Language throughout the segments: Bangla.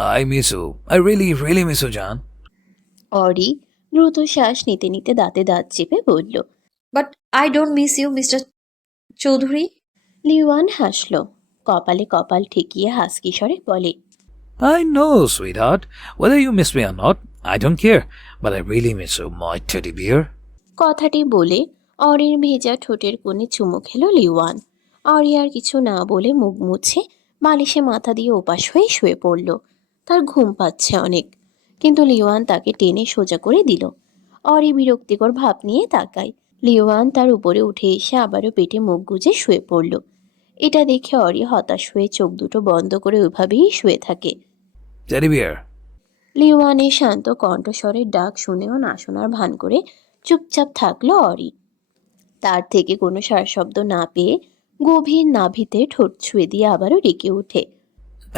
I miss you. I really miss you, Jan. Ori দ্রুত শ্বাস নিতে নিতে দাঁতে দাঁত চেপে বলল। But I don't miss you mister Chowdhury. লিওয়ান হাসল, কপালে কপাল ঠেকিয়ে হাসকি স্বরে বলে, I know, sweetheart. Whether you miss me or not, I don't care. But I really miss you, my teddy bear. কথাটি বলে অরির ভেজা ঠোঁটের কোণে চুমু খেল লিওয়ান। অরি আর কিছু না বলে মুখ মুছে বালিশে মাথা দিয়ে ওপাশ হয়ে শুয়ে পড়ল। তার ঘুম পাচ্ছে অনেক, কিন্তু লিওয়ান তাকে টেনে সোজা করে দিল। অরি বিরক্তিকর ভাব নিয়ে তাকায়। লিওয়ান তার উপরে উঠে এসে আবারও পেটে মুখ গুজে শুয়ে পড়ল। এটা দেখে অরি হতাশ হয়ে চোখ দুটো বন্ধ করে ওইভাবেই শুয়ে থাকে। Teddy bear. লিওয়ানের শান্ত কণ্ঠস্বরের ডাক শুনেও না শোনার ভান করে চুপচাপ থাকলো অরি। তার থেকে কোনো সারশব্দ না পেয়ে গভীর নাভিতে ঠোঁট ছুঁয়ে দিয়ে আবারও ডেকে ওঠে।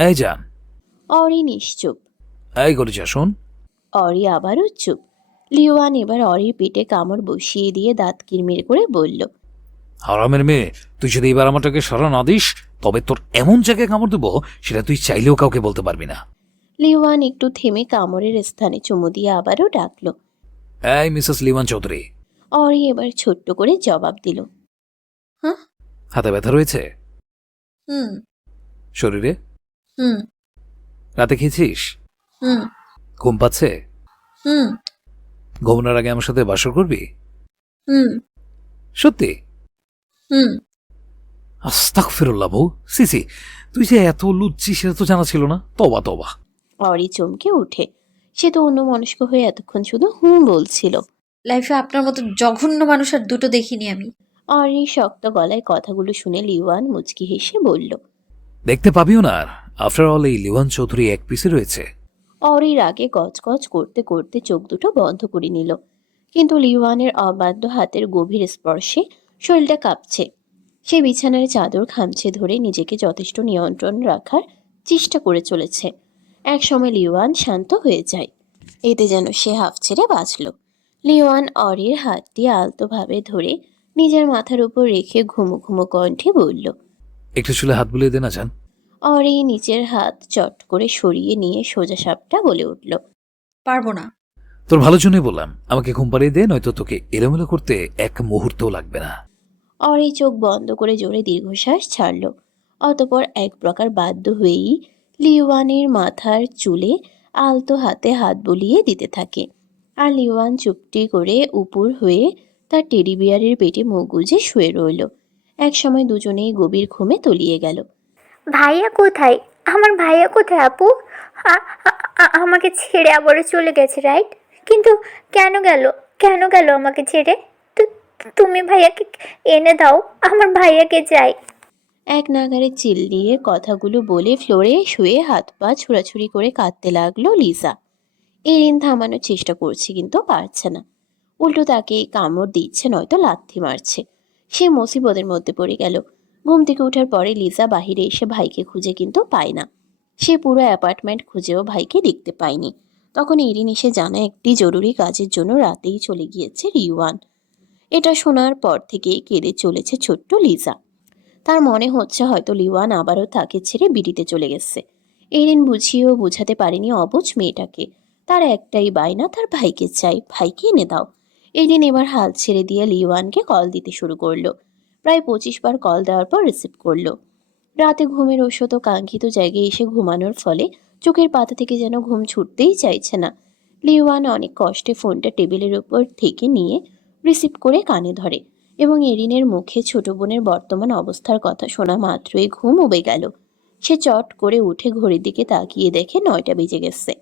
এই Jan. অরি নিশ্চুপ। এই গলিচা শোন। অরি আবারও চুপ। লিওয়ান এবার অরির পেটে কামড় বসিয়ে দিয়ে দাঁত কিরমির করে বলল, হারামের মেয়ে, তুই যদি এবার আমাটাকে সারা না দিস, তবে তোর এমন জায়গায় কামড় দেবো সেটা তুই চাইলেও কাউকে বলতে পারবি না। লিওয়ান একটু থেমে কামড়ের স্থানে চুমু দিয়ে আবারও ডাকল। এই মিসেস লিওয়ান চৌধুরী। অরি এবার ছোট্ট করে জবাব দিল, হ্যাঁ। হাতে ব্যথা রয়েছে? হুম শরীরে? হুম রাতে খেয়েছিস? হুম ঘুম পাচ্ছে? হুম ঘুমানোর আগে আমার সাথে বাসর করবি? হুম সত্যি? হুম আস্তাগফিরুল্লাহ বউ, সিসি, তুই যে এত লুচ্ছি সেটা তো জানা ছিল না। তবা তবা। অরি চমকে উঠে। সে তো অন্যমনস্ক হয়ে এতক্ষণ শুধু হুম বলছিল। লাইফে আপনার মতো জঘন্য মানুষ আর দুটো দেখিনি আমি। অরির শক্ত গলায় কথাগুলো শুনে লিওয়ান মুচকি হেসে বলল। দেখতে পাবিও না আর। আফটার অল এই লিওয়ান চৌধুরী এক পিসে রয়েছে। অরির আগে গজগজ করতে করতে চোখ দুটো বন্ধ করে নিল, কিন্তু লিওয়ানের অবাধ্য হাতের গভীর স্পর্শে শরীরটা কাঁপছে। সে বিছানার চাদর খামচে ধরে নিজেকে যথেষ্ট নিয়ন্ত্রণ রাখার চেষ্টা করে চলেছে। এক সময় লিওয়ান শান্ত হয়ে যায়। এতে যেন সে হাঁফ ছেড়ে বাঁচল। লিওয়ান অরির হাতটি আলতোভাবে ধরে নিজের মাথার উপর রেখে ঘুমো ঘুমো কণ্ঠে বলল। একটু চুলে হাত বুলিয়ে দে না জান। অরি নিচের হাত চট করে সরিয়ে নিয়ে সোজা সাপটা বলে উঠল। পারবো না। তোর ভালোর জন্যই বললাম, আমাকে ঘুম পাড়িয়ে দে, নয়তো তোকে এলোমেলো করতে এক মুহূর্তও লাগবে না। অরি চোখ বন্ধ করে জোরে দীর্ঘশ্বাস ছাড়ল। অতপর এক প্রকার বাধ্য হয়েই লিওয়ানের মাথার চুলে আলতো হাতে হাত বুলিয়ে দিতে থাকে। আর লিওয়ান চুপটি করে উপুর হয়ে তার টেডি বিয়ারের পেটে মুখ গুজে শুয়ে রইল। এক সময় দুজনেই গভীর ঘুমে তলিয়ে গেল। ভাইয়া কোথায়? আমার ভাইয়া কোথায় আপু? আমাকে ছেড়ে আবারও চলে গেছে, রাইট? কিন্তু কেন গেল? কেন গেল আমাকে ছেড়ে? তুমি ভাইয়াকে এনে দাও, আমার ভাইয়াকে চাই। এক নাগারে চিল্লিয়ে কথাগুলো বলে ফ্লোরে শুয়ে হাত পা ছুড়াছুড়ি করে কাঁদতে লাগলো লিসা। এরিন থামানোর চেষ্টা করছে কিন্তু পারছে না। উল্টো তাকে কামড় দিচ্ছে, নয়তো লাথি মারছে। সে মুসিবতের মধ্যে পড়ে গেল। ঘুম থেকে ওঠার পরে লিসা বাহিরে এসে ভাইকে খুঁজে কিন্তু পায় না। সে পুরো অ্যাপার্টমেন্ট খুঁজেও ভাইকে দেখতে পায়নি। তখন এরিন এসে জানায় একটি জরুরি কাজের জন্য রাতেই চলে গিয়েছে রিওয়ান। এটা শোনার পর থেকেই কেঁদে চলেছে ছোট্ট লিসা। তার মনে হচ্ছে হয়তো লিওয়ান আবারও তাকে ছেড়ে বিড়িতে চলে গেছে। এরিন বুঝিয়েও বোঝাতে পারেনি অবুঝ মেয়েটাকে। তার একটাই বায়না, তার ভাইকে চাই, ভাইকে এনে দাও। এরিন এবার হাল ছেড়ে দিয়ে লিওয়ানকে কল দিতে শুরু করলো। প্রায় 25 বার কল দেওয়ার পর রিসিভ করলো। রাতে ঘুমের ওষুধ ও কাঙ্ক্ষিত জায়গায় এসে ঘুমানোর ফলে চোখের পাতা থেকে যেন ঘুম ছুটতেই চাইছে না। লিওয়ান অনেক কষ্টে ফোনটা টেবিলের উপর থেকে নিয়ে রিসিভ করে কানে ধরে এবং এরিনের মুখে ছোট বোনের বর্তমান অবস্থার কথা শোনা মাত্রই ঘুম উবে গেল। সে চট করে উঠে ঘড়ির দিকে তাকিয়ে দেখে 9টা বেজে গেছে।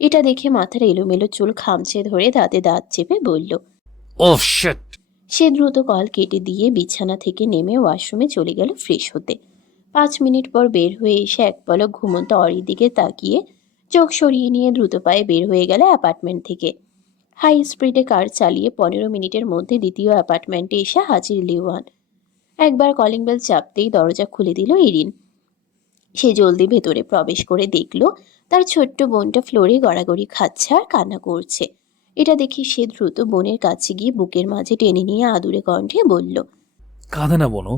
এটা দেখে মাথার এলোমেলো চুল খামচে ধরে দাঁতে দাঁত চেপে বলল। Oh shit. সে দ্রুত কল কেটে দিয়ে বিছানা থেকে নেমে ওয়াশরুমে চলে গেল ফ্রেশ হতে। 5 মিনিট পর বের হয়ে এসে এক পলক ঘুমন্ত অরির দিকে তাকিয়ে চোখ সরিয়ে নিয়ে দ্রুত পায়ে বের হয়ে গেল অ্যাপার্টমেন্ট থেকে। হাই স্পিডে কার চালিয়ে 15 মিনিটের মধ্যে দ্বিতীয় অ্যাপার্টমেন্টে এসে হাজির লিওয়ান। একবার কলিং বেল চাপতেই দরজা খুলে দিল এরিন। সে জলদি ভেতরে প্রবেশ করে দেখল তার ছোট্ট বোনটা ফ্লোরে গড়াগড়ি খাচ্ছে আর কান্না করছে। এটা দেখে সে দ্রুত বোনের কাছে গিয়ে বুকের মাঝে টেনে নিয়ে আদুরে কণ্ঠে বলল। কাঁদে না বোনো,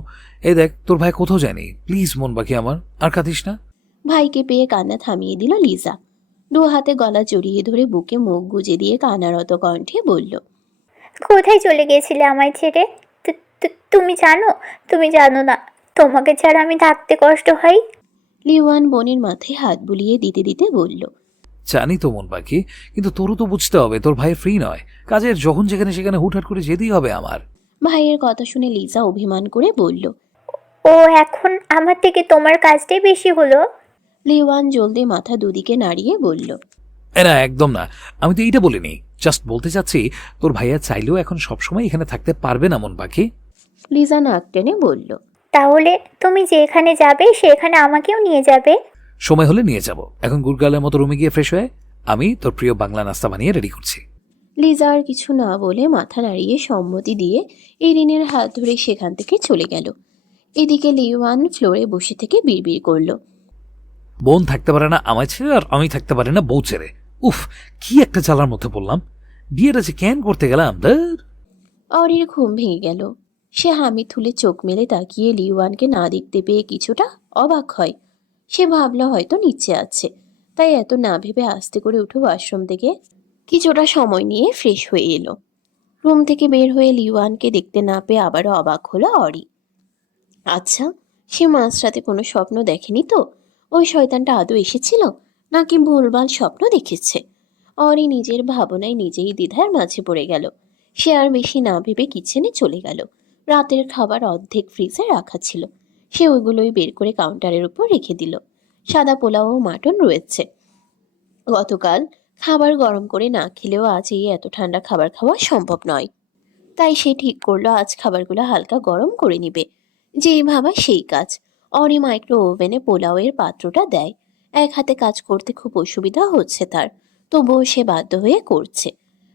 এই দেখ তোর ভাই কোথাও যায়নি, প্লিজ মন বাকি আমার, আর কাঁদিস না। ভাইকে পেয়ে কান্না থামিয়ে দিল লিজা। দু হাতে গলা জড়িয়ে ধরে বুকে মুখ গুজে দিয়ে কান্নারত কণ্ঠে বলল, কোথায় চলে গিয়েছিলে আমায় ছেড়ে? তুমি জানো? তুমি জানো না তোমাকে ছাড়া আমি থাকতে কষ্ট হয়। লিওয়ান বোনের মাথায় হাত বুলিয়ে দিতে দিতে বলল, জানি তো মন পাখি, কিন্তু তোরও তো বুঝতে হবে তোর ভাই ফ্রি নয়। কাজের যখন যেখানে সেখানে হুটহাট করে যেতেই হবে আমার। ভাইয়ের কথা শুনে লিজা অভিমান করে বলল। ও এখন আমার থেকে তোমার কাজটাই বেশি হলো। লিওয়ান জলদি মাথা দুদিকে নাড়িয়ে বলল, না, একদম না। আমি তো এইটা বলিনি, জাস্ট বলতে চাচ্ছি তোর ভাইয়া চাইলেও এখন সবসময় এখানে থাকতে পারবে না মন পাখি। লিজা নাক টেনে বলল, তাহলে তুমি যেখানে যাবে সেখানে আমাকেও নিয়ে যাবে। সময় হলে নিয়ে যাব। এখন গুড়গালের মতো রুমে গিয়ে ফ্রেশ হয়ে আমি তোর প্রিয় বাংলা নাস্তা বানিয়ে রেডি করছি। লিজা আর কিছু না বলে মাথা নাড়িয়ে সম্মতি দিয়ে এরিনের হাত ধরে সেখান থেকে চলে গেল। এদিকে লিওয়ান ফ্লোরে বসে থেকে বিড়বিড় করল, বোন থাকতে পারে না আমায় ছেড়ে, আর আমি থাকতে পারি না বউ ছেড়ে। উফ, কি একটা জ্বালার মধ্যে পড়লাম। বিয়েটা যে ক্যান করতে গেলাম ধুর। অরির ঘুম ভেঙে গেল। সে হামি তুলে চোখ মেলে তাকিয়ে লিওয়ানকে না দেখতে পেয়ে কিছুটা অবাক হয়। সে ভাবল হয়তো নিচে আছে, তাই এত না ভেবে আস্তে করে উঠে ওয়াশরুম থেকে কিছুটা সময় নিয়ে ফ্রেশ হয়ে এলো। রুম থেকে বের হয়ে লিওয়ানকে দেখতে না পেয়ে আবারও অবাক হলো অরি। আচ্ছা, সে মাঝরাতে কোনো স্বপ্ন দেখেনি তো? ওই শয়তানটা আদৌ এসেছিল, নাকি ভুলভাল স্বপ্ন দেখেছে? অরি নিজের ভাবনায় নিজেই দ্বিধার মাঝে পড়ে গেল। সে আর বেশি না ভেবে কিচেনে চলে গেল। রাতের খাবার অর্ধেক ফ্রিজে রাখা ছিল, সে ওইগুলোই বের করে কাউন্টারের উপর রেখে দিল। সাদা পোলাও ও মাটন রয়েছে। গতকাল খাবার গরম করে না খেলেও আজ এই এত ঠান্ডা খাবার খাওয়া সম্ভব নয়। তাই সে ঠিক করলো আজ খাবারগুলো হালকা গরম করে নিবে। যেই ভাবা সেই কাজ। অরি মাইক্রো ওভেনে পোলাওয়ের পাত্রটা দেয়। এক হাতে কাজ করতে খুব অসুবিধা হচ্ছে তার, তবুও সে বাধ্য হয়ে করছে।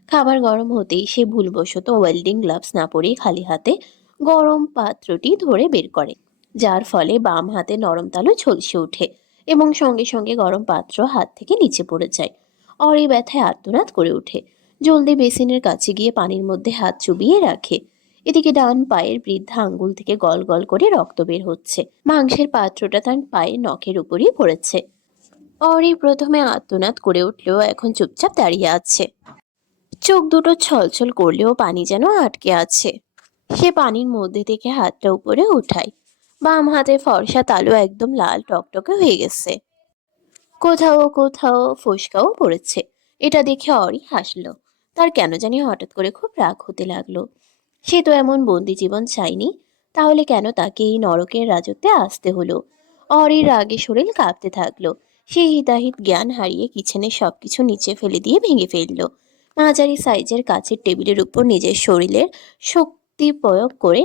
খাবার গরম হতেই সে ভুলবশত ওয়েল্ডিং গ্লাভস না পরে খালি হাতে গরম পাত্রটি ধরে বের করে, যার ফলে বাম হাতে নরম তালু ঝলসে ওঠে এবং সঙ্গে সঙ্গে গরম পাত্র হাত থেকে নিচে পড়ে যায়। অরি ব্যথায় আর্তনাদ করে ওঠে। জলদি বেসিনের কাছে গিয়ে পানির মধ্যে হাত চুবিয়ে রাখে। এদিকে ডান পায়ের বৃদ্ধা আঙ্গুল থেকে গল গল করে রক্ত বের হচ্ছে। মাংসের পাত্রটা তার পায়ের নখের উপরই পড়েছে। অরি প্রথমে আর্তনাদ করে উঠলেও এখন চুপচাপ দাঁড়িয়ে আছে। চোখ দুটো ছলছল করলেও পানি যেন আটকে আছে। সে পানির মধ্যে থেকে হাতটা উপরে উঠায়। বাম হাতে ফর্সা তালু একদম লাল টকটকে হয়ে গেছে। কোথাও কোথাও ফোসকাও পড়েছে। এটা দেখে অরি হাসলো। তার কেন জানি হঠাৎ করে খুব রাগ হতে লাগলো। সে তো এমন বন্দি জীবন চায়নি, তাহলে কেন তাকে এই নরকের রাজত্বে আসতে হলো? অরির রাগে শরীর কাঁপতে থাকলো। সে হিতাহিত জ্ঞান হারিয়ে কিচেনে সবকিছু নিচে ফেলে দিয়ে ভেঙে ফেললো। মাঝারি সাইজের কাচের টেবিলের উপর নিজের শরীরের শক্তি প্রয়োগ করে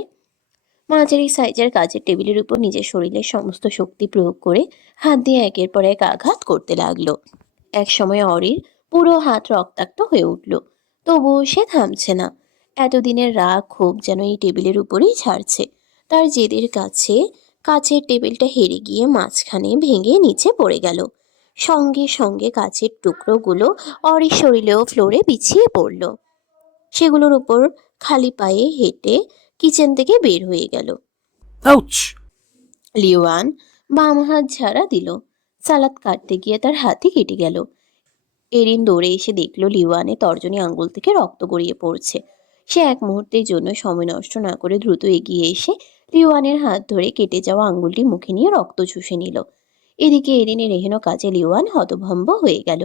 মাঝারি সাইজের কাচের টেবিলের উপর নিজের শরীরের সমস্ত শক্তি প্রয়োগ করে হাত দিয়ে একের পর এক আঘাত করতে লাগলো। এক সময় অরির পুরো হাত রক্তাক্ত হয়ে উঠল, তবুও সে থামছে না। এতদিনের রাগ ক্ষোভ যেন এই টেবিলের উপরেই ছাড়ছে। তার জেদের কাছে কাচের টেবিলটা হেরে গিয়ে মাঝখানে ভেঙে নিচে পড়ে গেল। সঙ্গে সঙ্গে কাচের টুকরোগুলো অরির শরীরেও ফ্লোরে বিছিয়ে পড়ল। সেগুলোর উপর খালি পায়ে হেঁটে কিচেন থেকে বের হয়ে গেল। আউচ! লিওয়ান বাম হাত ঝাড়া দিল। সালাদ কাটতে গিয়ে তার হাতই কেটে গেল। এরিন দৌড়ে এসে দেখলো লিওয়ানের তর্জনী আঙ্গুল থেকে রক্ত গড়িয়ে পড়ছে। সে এক মুহূর্তের জন্য সময় নষ্ট না করে দ্রুত এগিয়ে এসে লিওয়ানের হাত ধরে কেটে যাওয়া আঙ্গুলটি মুখে নিয়ে রক্ত চুষে নিল। এদিকে এরিনের এহেন কাজে লিওয়ান হতভম্ব হয়ে গেল।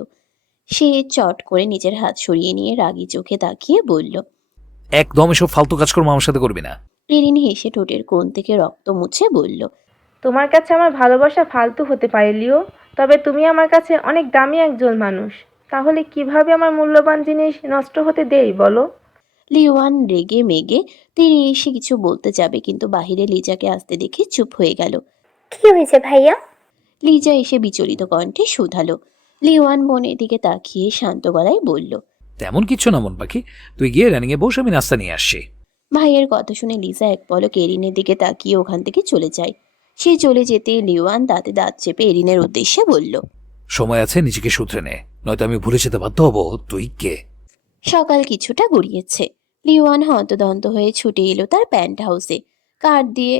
সে চট করে নিজের হাত সরিয়ে নিয়ে রাগী চোখে তাকিয়ে বলল, একদম এসব ফালতু কাজকর্ম আমার সাথে করবি না। এরিন হেসে ঠোঁটের কোণ থেকে রক্ত মুছে বলল, তোমার কাছে আমার ভালোবাসা ফালতু হতে পারে লিও, তবে তুমি আমার কাছে অনেক দামি একজন মানুষ। তাহলে কিভাবে আমার মূল্যবান জিনিস নষ্ট হতে দেই বলো? লিওয়ান রেগে মেগে তীরে এসে কিছু বলতে যাবে, কিন্তু বাহিরে লিজাকে আসতে দেখে চুপ হয়ে গেল। কি হয়েছে ভাইয়া? লিজা এসে বিচলিত কণ্ঠে শুধালো। লিওয়ান বোনের দিকে তাকিয়ে শান্ত গলায় বলল, তেমন কিছু না মন পাখি, তুই গিয়ে রানিং এ বস, আমি নাস্তা নিয়ে আসছি। ভাইয়ের কথা শুনে লিজা এক পলক এরিনের দিকে তাকিয়ে ওখান থেকে চলে যায়। সে চলে যেতে লিওয়ান দাঁতে দাঁত চেপে এরিনের উদ্দেশ্যে বলল, সময় আছে, নিজেকে শুধরে নে, নয়তো আমি ভুলে যেতে বাধ্য হব তুই কে। সকাল কিছুটা গড়িয়েছে। লিওয়ান হন্তদন্ত হয়ে ছুটে এলো তার প্যান্ট হাউসে। কাঠ দিয়ে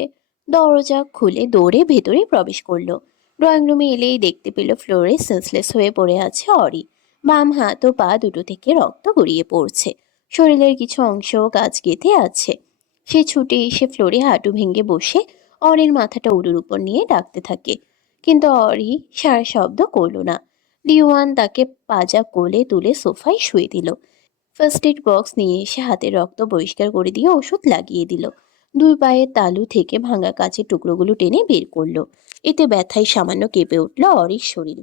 দরজা খুলে দৌড়ে ভেতরে প্রবেশ করলো। ড্রয়িং রুমে এলেই দেখতে পেল ফ্লোরে সেন্সলেস হয়ে পড়ে আছে অরি। বাম হাত ও পা দুটো থেকে রক্ত গড়িয়ে পড়ছে, শরীরের কিছু অংশও কাজ গেঁথে আছে। সে ছুটে এসে ফ্লোরে হাঁটু ভেঙে বসে অরির মাথাটা উড়ুর উপর নিয়ে ডাকতে থাকে, কিন্তু অরি সারা শব্দ করল না। লিওয়ান তাকে পাজা কোলে তুলে সোফায় শুয়ে দিল। ফার্স্ট এড বক্স নিয়ে এসে হাতের রক্ত পরিষ্কার করে দিয়ে ওষুধ লাগিয়ে দিল। দুই পায়ের তালু থেকে ভাঙা কাচের টুকরোগুলো টেনে বের করলো। এতে ব্যথায় সামান্য কেঁপে উঠল অরির শরীর।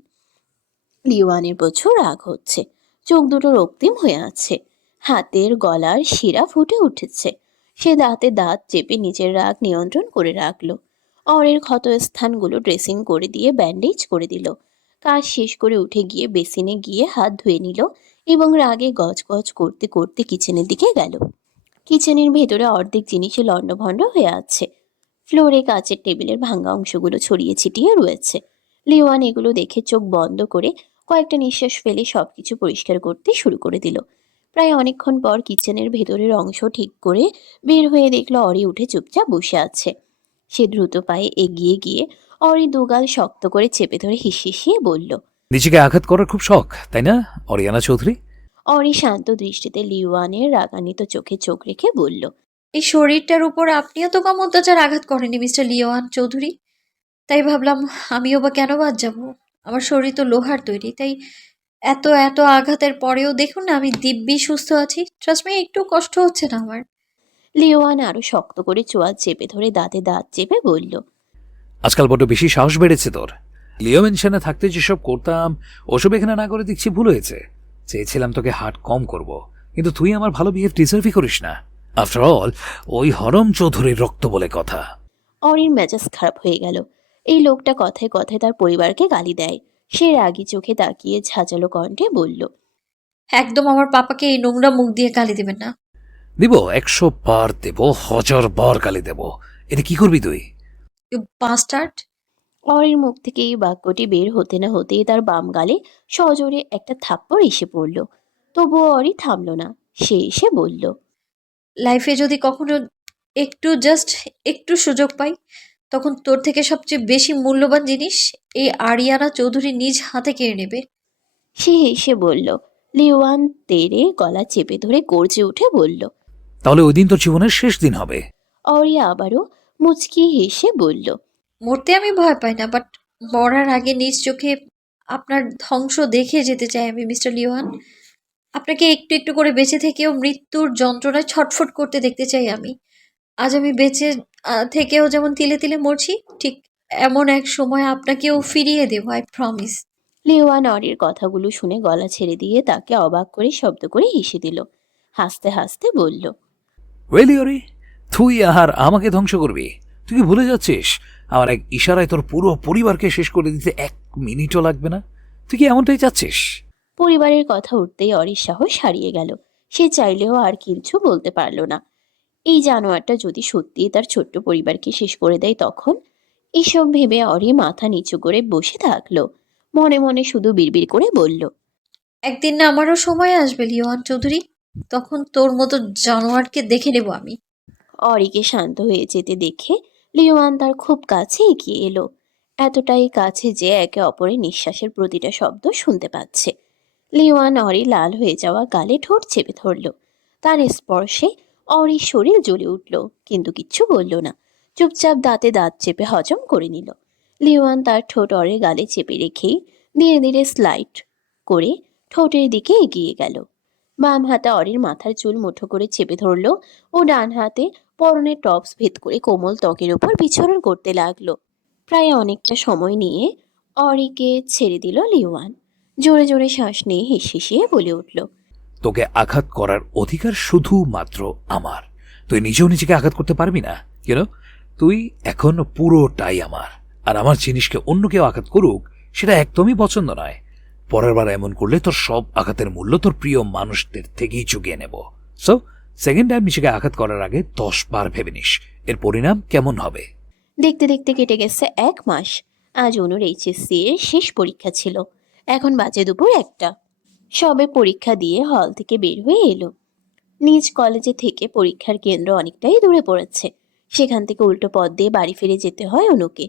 লিওয়ানের প্রচুর রাগ হচ্ছে, চোখ দুটো রক্তিম হয়ে আছে, হাতের গলার শিরা ফুটে উঠেছে। সে দাঁতে দাঁত চেপে নিজের রাগ নিয়ন্ত্রণ করে রাখলো। অরের ক্ষত স্থানগুলো ড্রেসিং করে দিয়ে ব্যান্ডেজ করে দিল। কাজ শেষ করে উঠে গিয়ে বেসিনে গিয়ে হাত ধুয়ে নিল এবং রাগে গজগজ করতে করতে কিচেনের দিকে গেল। কিচেনের ভেতরে অর্ধেক জিনিসে লণ্ডভণ্ড হয়ে আছে। ফ্লোরে কাচের টেবিলের ভাঙা অংশগুলো ছড়িয়ে ছিটিয়ে রয়েছে। লিওয়ান এগুলো দেখে চোখ বন্ধ করে কয়েকটা নিঃশ্বাস ফেলে সবকিছু পরিষ্কার করতে শুরু করে দিল। প্রায় অনেকক্ষণ পর কিচেনের ভেতরের অংশ ঠিক করে বের হয়ে দেখলো অরি উঠে চুপচাপ বসে আছে। সে দ্রুত পায়ে এগিয়ে গিয়ে অরি দুগাল শক্ত করে চেপে ধরে হিসিয়ে বলল। নিজেকে আঘাত করার খুব শখ, তাই না অরিয়ানা চৌধুরী? অরি শান্ত দৃষ্টিতে লিওয়ানের রাগান্বিত চোখে চোখ রেখে বলল। এই শরীরটার উপর আপনিও তো কম অত্যাচার আঘাত করেনি মিস্টার লিওয়ান চৌধুরী। তাই ভাবলাম আমিও বা কেন বাদ যাব। আমার শরীর তো লোহার তৈরি, তাই এত এত আঘাতের পরেও দেখুন না আমি দিব্যি সুস্থ আছি। ট্রাস্ট মি, একটু কষ্ট হচ্ছে না আমার। লিওয়ান আরো শক্ত করে চোয়াল চেপে ধরে দাঁতে দাঁত চেপে বলল। আজকাল বড্ড বেশি সাহস বেড়েছে তোর। লিও মেনশনে থাকতে যেসব করতাম ওসব এখানে না করে দেখছি ভুল হয়েছে। চেয়েছিলাম তোকে হার্ট কম করব, কিন্তু তুই আমার ভালো বিহেভ ডিজার্ভই করিস না। আফটার অল ওই হরম চৌধুরীর রক্ত বলে কথা। অরির মেজাজ খারাপ হয়ে গেল। এই লোকটা কথায় কথায় তার পরিবারকে গালি দেয়। সে রাগী চোখে তাকিয়ে ঝাঁঝালো কণ্ঠে বলল। একদম আমার পাপাকে এই নোংরা মুখ দিয়ে গালি দেবেন না। দিব 100 বার দেব, 1000 বার গালি দেব। এটা কি করবি তুই? You bastard. অরির মুখ থেকে এই বাক্যটি বের হতে না হতেই তার বাম গালে সজোরে একটা থাপ্পড় এসে পড়ল। তবুও অরি থামল না। সে এসে বলল। লাইফে যদি কখনো জাস্ট একটু সুযোগ পাই, তখন তোর থেকে সবচেয়ে বেশি মূল্যবান জিনিস এই আরিয়ানা চৌধুরী নিজ হাতে কেড়ে নেবে। সে হেসে বলল। লিওয়ান তেরে গলা চেপে ধরে গর্জে উঠে বলল। তাহলে ওই দিন তোর জীবনের শেষ দিন হবে। অরি আবারও মুচকি হেসে বলল। মরতে আমি ভয় পাই না, বাট মরার আগে নিজ চোখে আপনার ধ্বংস দেখে যেতে চাই আমি মিস্টার লিওয়ান। আপনাকে একটু একটু করে বেঁচে থেকেও মৃত্যুর যন্ত্রণায় ছটফট করতে দেখতে চাই আমি। আজ আমি বেঁচে থেকেও যেমন তিলে তিলে মরছি, ঠিক এমন এক সময় আপনাকেও ফিরিয়ে দেবো, আই প্রমিস। লিওয়ান অরির কথাগুলো শুনে গলা ছেড়ে দিয়ে তাকে অবাক করে শব্দ করে হেসে দিল। হাসতে হাসতে বলল। ওয়েলি ওরে, তুই আর আমাকে ধ্বংস করবি? তুই কি ভুলে যাচ্ছিস আমার এক ইশারায় তোর পুরো পরিবারকে শেষ করে দিতে 1 মিনিটও লাগবে না? তুই কি এমনটাই চাচ্ছিস? পরিবারের কথা উঠতেই অরির সাহস হারিয়ে গেল। সে চাইলেও আর কিছু বলতে পারল না। এই জানোয়ারটা যদি সত্যিই তার ছোট্ট পরিবারকে শেষ করে দেয় তখন? এসব ভেবে অরি মাথা নিচু করে বসে থাকলো। মনে মনে শুধু বিড়বিড় করে বলল। একদিন না আমারও সময় আসবে লিওয়ান চৌধুরী, তখন তোর মতো জানোয়ারকে দেখে নেব আমি। অরিকে শান্ত হয়ে যেতে দেখে লিওয়ান তার খুব কাছে এগিয়ে এলো। এতটাই কাছে যে একে অপরের নিঃশ্বাসের প্রতিটা শব্দ শুনতে পাচ্ছে। লিওয়ান অরি লাল হয়ে যাওয়া গালে ঠোঁট চেপে ধরল। তার স্পর্শে অরির শরীর জ্বলে উঠল, কিন্তু কিচ্ছু বলল না। চুপচাপ দাঁতে দাঁত চেপে হজম করে নিল। লিওয়ান তার ঠোঁট অরির গালে চেপে রেখেই ধীরে ধীরে স্লাইড করে ঠোঁটের দিকে এগিয়ে গেল। বাম হাতে অরির মাথার চুল মুঠো করে চেপে ধরল ও ডান হাতে পরনের টপস ভেদ করে কোমল ত্বকের উপর বিচরণ করতে লাগলো। প্রায় অনেকটা সময় নিয়ে অরিকে ছেড়ে দিল লিওয়ান। জোরে জোরে শ্বাস নিয়ে হিসিয়ে বলে উঠল। তোকে আঘাত করার অধিকার শুধুমাত্র আমার। তুই নিজেও নিজেকে আঘাত করতে পারবি না, তুই এখন পুরোটাই আমার। আর আমার জিনিসকে অন্য কেউ আঘাত করুক সেটা একদমই পছন্দ নয়। পরের বার এমন করলে তোর সব আঘাতের মূল্য তোর প্রিয় মানুষদের থেকেই চুকিয়ে নেব। সো সেকেন্ড টাইম নিজেকে আঘাত করার আগে 10 বার ভেবে নিস এর পরিণাম কেমন হবে। দেখতে দেখতে কেটে গেছে 1 মাস। আজ অনুর এইচএসসি এর শেষ পরীক্ষা ছিল। এখন বাজে দুপুর 1টা। সবে পরীক্ষা দিয়ে হল থেকে বের হয়ে এলো। নিজ কলেজে থেকে পরীক্ষার কেন্দ্র অনেকটাই দূরে পড়েছে। সেখান থেকে উল্টো পথ দিয়ে বাড়ি ফিরে যেতে হয় অনুকে।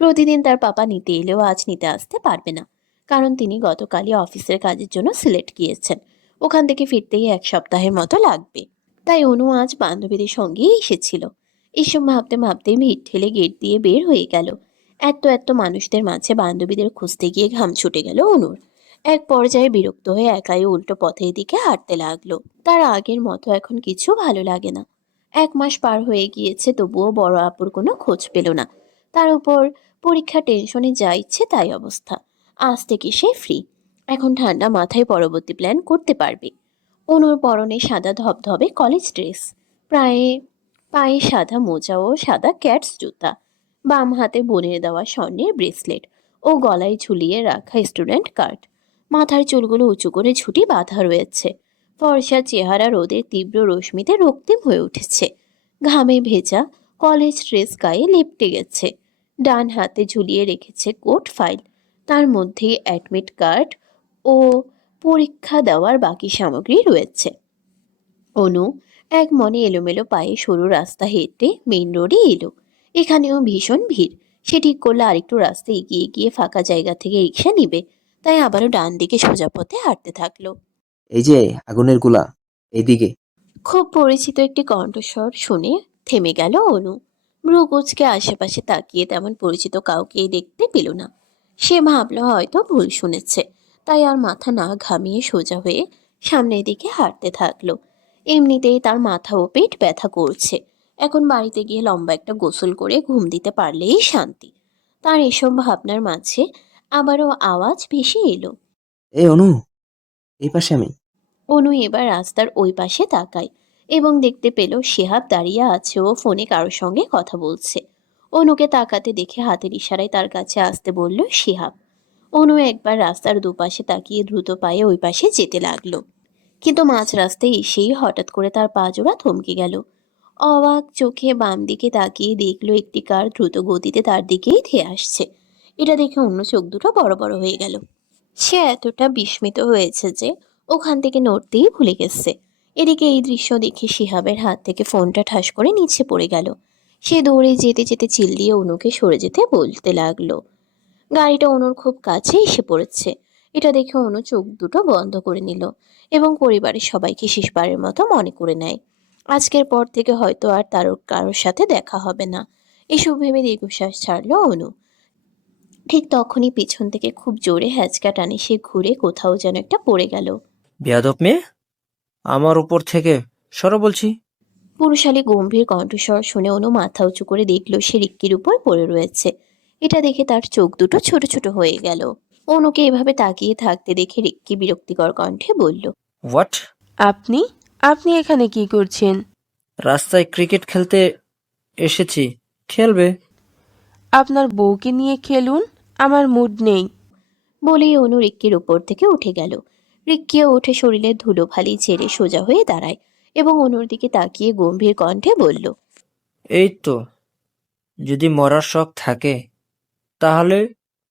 প্রতিদিন তার পাপা নিতে এলেও আজ নিতে আসতে পারবে না, কারণ তিনি গতকালই অফিসের কাজের জন্য সিলেট গিয়েছেন। ওখান থেকে ফিরতেই 1 সপ্তাহের মতো লাগবে। তাই অনু আজ বান্ধবীদের সঙ্গেই এসেছিল। এসব ভাবতে ভাবতে ভিড় ঠেলে গেট দিয়ে বের হয়ে গেল। এত এত মানুষদের মাঝে বান্ধবীদের খুঁজতে গিয়ে ঘাম ছুটে গেল অনুর। এক পর্যায়ে বিরক্ত হয়ে একাই উল্টো পথের দিকে হাঁটতে লাগলো। তার আগের মতো এখন কিছু ভালো লাগে না। 1 মাস পার হয়ে গিয়েছে, তবুও বড় আপুর কোনো খোঁজ পেল না। তার উপর পরীক্ষা টেনশনে যা ইচ্ছে তাই অবস্থা। আজ থেকে সে ফ্রি। এখন ঠান্ডা মাথায় পরবর্তী প্ল্যান করতে পারবে। অনুর পরনে সাদা ধবধবে কলেজ ড্রেস, প্রায় পায়ে সাদা মোজা ও সাদা ক্যাটস জুতা, বাম হাতে বোনের দেওয়া স্বর্ণের ব্রেসলেট ও গলায় ঝুলিয়ে রাখা স্টুডেন্ট কার্ড। মাথার চুলগুলো উঁচু করে ঝুঁটি বাঁধা রয়েছে। ফর্সা চেহারা রোদের তীব্র রশ্মিতে রক্তিম হয়ে উঠেছে। ঘামে ভেজা কলেজ ড্রেস গায়ে লেপ্টে গেছে। ডান হাতে ঝুলিয়ে রেখেছে কোট ফাইল, তার মধ্যে অ্যাডমিট কার্ড ও পরীক্ষা দেওয়ার বাকি সামগ্রী রয়েছে। অনু এক মনে এলোমেলো পায়ে সরু রাস্তা হেঁটে মেইন রোডে এলো। এখানেও ভীষণ ভিড়। সে ঠিক করলো আরেকটু রাস্তা এগিয়ে গিয়ে ফাঁকা জায়গা থেকে রিক্সা নিবে। তাই আবারও ডান দিকে সোজা পথে হাঁটতে থাকলো। এই যে আগুনের গোলা, এইদিকে। খুব পরিচিত একটি কণ্ঠস্বর শুনে থেমে গেল অনু। ভ্রু কুঁচকে আশেপাশে তাকিয়ে তেমন পরিচিত কাউকেই দেখতে পেল না। সে ভাবলো হয়তো ভুল শুনেছে, তাই আর মাথা না ঘামিয়ে সোজা হয়ে সামনের দিকে হাঁটতে থাকলো। এমনিতেই তার মাথা ও পেট ব্যথা করছে। এখন বাড়িতে গিয়ে লম্বা একটা গোসল করে ঘুম দিতে পারলেই শান্তি। তার এসব ভাবনার মাঝে আবারও আওয়াজ ভেসে এলো। এই অনু, এই পাশে আমি। অনু এবার রাস্তার ওই পাশে তাকায় এবং দেখতে পেল শিহাব দাঁড়িয়ে আছে ও ফোনে কারোর সঙ্গে কথা বলছে। অনুকে তাকাতে দেখে হাতের ইশারায় তার কাছে আসতে বলল শিহাব। অনু একবার রাস্তার দুপাশে তাকিয়ে দ্রুত পায়ে ওই পাশে যেতে লাগলো। কিন্তু মাঝ রাস্তায় এসেই হঠাৎ করে তার পা জোড়া থমকে গেল। অবাক চোখে বাম দিকে তাকিয়ে দেখলো একটি কার দ্রুত গতিতে তার দিকেই ধেয়ে আসছে। এটা দেখে অন্য চোখ দুটো বড় বড় হয়ে গেল। সে এতটা বিস্মিত হয়েছে যে ওখান থেকে নড়তেই ভুলে গেছে। এদিকে এই দৃশ্য দেখে শিহাবের হাত থেকে ফোনটা ঠাস করে নিচে পড়ে গেল। সে দৌড়ে যেতে যেতে চিল্লিয়ে অনুকে সরে যেতে বলতে লাগলো। গাড়িটা অনুর খুব কাছে এসে পড়েছে। এটা দেখে অনু চোখ দুটো বন্ধ করে নিল এবং পরিবারের সবাইকে শেষবারের মতো মনে করে নেয়। আজকের পর থেকে হয়তো আর তার কারোর সাথে দেখা হবে না, এসব ভেবে দীর্ঘশ্বাস ছাড়লো অনু। ঠিক তখনই পিছন থেকে খুব জোরে হ্যাঁচকা টানে সে ঘুরে কোথাও যেন একটা পড়ে গেল। বেয়াদব মেয়ে, আমার উপর থেকে সরো বলছি। পুরুষালী গম্ভীর কণ্ঠস্বর শুনে অনু মাথা উঁচু করে দেখলো সে রিক্কির উপর পড়ে রয়েছে। এটা দেখে তার চোখ দুটো ছোট ছোট হয়ে গেল। অনুকে এভাবে তাকিয়ে থাকতে দেখে রিক্কি বিরক্তিকর কণ্ঠে বলল, হোয়াট? আপনি আপনি এখানে কি করছেন? রাস্তায় ক্রিকেট খেলতে এসেছি। খেলবে? আপনার বউকে নিয়ে খেলুন, আমার মুড নেই। বলেই অনু রিক্কির উপর থেকে উঠে গেল। রিক্কিও উঠে শরীরের ধুলো ফালি ছেড়ে সোজা হয়ে দাঁড়ায় এবং অনুর দিকে তাকিয়ে গম্ভীর কণ্ঠে বলল, এই তো, যদি মরার শখ থাকে তাহলে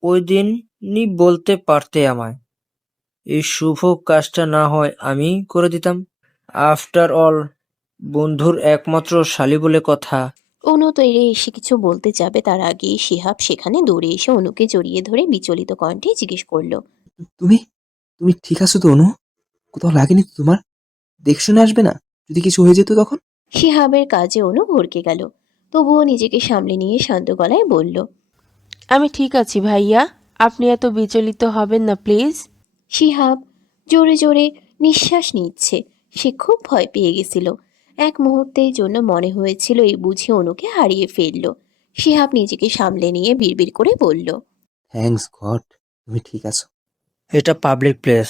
ওই দিনই বলতে পারতে আমায়। এই শুভ কাজটা না হয় আমি করে দিতাম। আফটার অল, বন্ধুর একমাত্র শালী বলে কথা। অনু তৈরি এসে কিছু বলতে যাবে তার আগেই শিহাব সেখানে দৌড়ে এসে অনুকে জড়িয়ে ধরে বিচলিত কণ্ঠে জিজ্ঞেস করলো, তুমি তুমি ঠিক আছো তো অনু? কোথাও লাগেনি তো তোমার? দেখে শুনে আসবে না, যদি কিছু হয়ে যেত তখন? শিহাবের কাজে অনু ভরকে গেল। তবুও নিজেকে সামলে নিয়ে শান্ত গলায় বলল, আমি ঠিক আছি ভাইয়া, আপনি এত বিচলিত হবেন না প্লিজ। শিহাব জোরে জোরে নিঃশ্বাস নিচ্ছে। সে খুব ভয় পেয়ে গেছিল। এক মুহূর্তের জন্য মনে হয়েছিল এই বুঝি অনুকে হারিয়ে ফেলল। শিহাব নিজেকে সামলে নিয়ে বিড়বিড় করে বলল, থ্যাঙ্কস গড, তুমি ঠিক আছো। এটা পাবলিক প্লেস,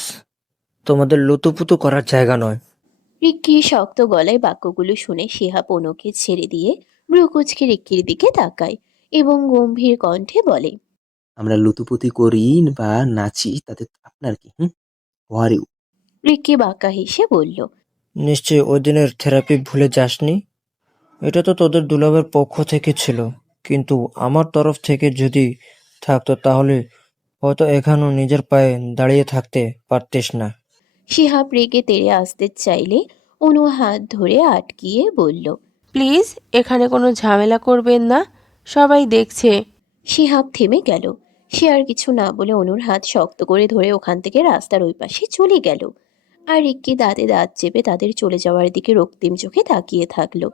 তোমাদের লুতুপুতু করার জায়গা নয়। রিক্কির শক্ত গলায় বাক্যগুলো শুনে শিহাব অনুকে ছেড়ে দিয়ে ভ্রুকুচকে রিক্কির দিকে তাকায় এবং গম্ভীর কণ্ঠে বলে, আমরা লুতুপুতি করি বা নাচি, তাতে আপনার কি? Where you? রিক্কি বাঁকা হেসে বলল, নিশ্চয়ই ওই দিনের থেরাপি ভুলে যাসনি। এটা তো তোদের দুলাভের পক্ষ থেকে ছিল, কিন্তু আমার তরফ থেকে যদি থাকতো তাহলে হয়তো এখানেও নিজের পায়ে দাঁড়িয়ে থাকতে পারতিস না। শিহাব রেগে তেড়ে আসতে চাইলে অনু হাত ধরে আটকিয়ে বলল, প্লিজ এখানে কোনো ঝামেলা করবেন না, সবাই দেখছে। শিহাব থেমে গেল। সে আর কিছু না বলে অনুর হাত শক্ত করে ধরে ওখান থেকে রাস্তার ওই পাশে চলে গেল। আর রিক্কি দাঁতে দাঁত চেপে তাদের চলে যাওয়ার দিকে রক্তিম চোখে তাকিয়ে থাকলো।